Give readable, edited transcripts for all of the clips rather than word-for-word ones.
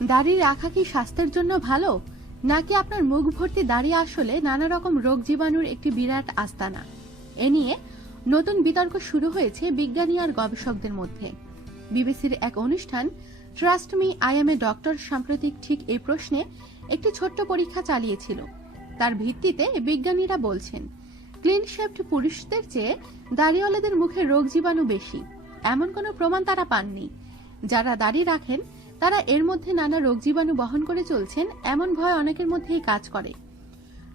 দাড়ি রাখা কি স্বাস্থ্যের জন্য ভালো, নাকি আপনার মুখ ভর্তি দাড়ি আসলে নানা রকম রোগ জীবাণুর একটি বিরাট আস্তানা? এ নিয়ে নতুন বিতর্ক শুরু হয়েছে বিজ্ঞানী আর গবেষকদের মধ্যে। বিবিসির এক অনুষ্ঠান trust me I M a doctor সাম্প্রতিক ঠিক এই প্রশ্নে একটি ছোট্ট পরীক্ষা চালিয়েছিল। তার ভিত্তিতে বিজ্ঞানীরা বলছেন, ক্লিন শেভড পুরুষদের চেয়ে দাড়িওয়ালাদের মুখে রোগ জীবাণু বেশি, এমন কোনো প্রমাণ তারা পাননি। যারা দাড়ি রাখেন তারা এর মধ্যে নানা রোগ জীবাণু বহন করে চলছেন, এমন ভয় অনেকের মধ্যেই কাজ করে।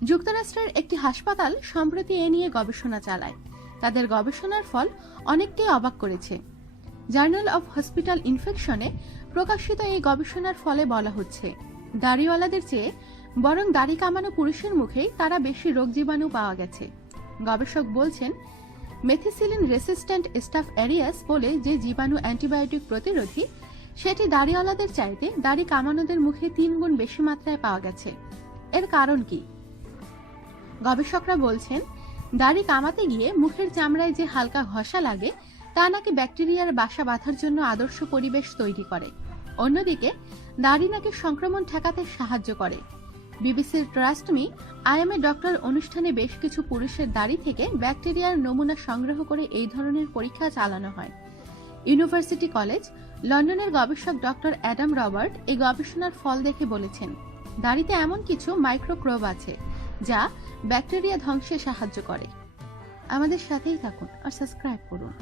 যুক্তরাষ্ট্রের একটি হাসপাতাল সম্প্রতি এ নিয়ে গবেষণা চালায়। তাদের গবেষণার ফল অনেককেই অবাক করেছে। জার্নাল অফ হসপিটাল ইনফেকশনে প্রকাশিত এই গবেষণার ফলে বলা হচ্ছে, দাড়িওয়ালাদের চেয়ে বরং দাড়ি কামানো পুরুষের মুখেই তারা বেশি রোগ জীবাণু পাওয়া গেছে। গবেষক বলছেন, মেথিসিলিন রেসিস্ট্যান্ট স্টাফ এরিয়াস বলে যে জীবাণু অ্যান্টিবায়োটিক প্রতিরোধী, সেটি দাড়িওয়ালাদের চাইতে দাড়ি কামানোদের মুখে 3 গুণ বেশি মাত্রায় পাওয়া গেছে। এর কারণ কি? গবেষকরা বলছেন, দাড়ি কামাতে গিয়ে মুখের চামড়ায় যে হালকা ঘষা লাগে তা নাকি ব্যাকটেরিয়ার বাসা বাঁধার জন্য আদর্শ পরিবেশ তৈরি করে। অন্যদিকে দাড়ি নাকি সংক্রমণ ঠেকাতে সাহায্য করে। বিবিসির trust me I M a doctor অনুষ্ঠানে বেশ কিছু পুরুষের দাড়ি থেকে ব্যাকটেরিয়ার নমুনা সংগ্রহ করে এই ধরনের পরীক্ষা চালানো হয়। ইউনিভার্সিটি কলেজ লন্ডনের গবেষক ডক্টর অ্যাডাম রবার্ট এই গবেষণার ফল দেখে বলেছেন, দাড়িতে এমন কিছু মাইক্রোক্রোব আছে যা ব্যাকটেরিয়া ধ্বংসে সাহায্য করে। আমাদের সাথেই থাকুন আর সাবস্ক্রাইব করুন।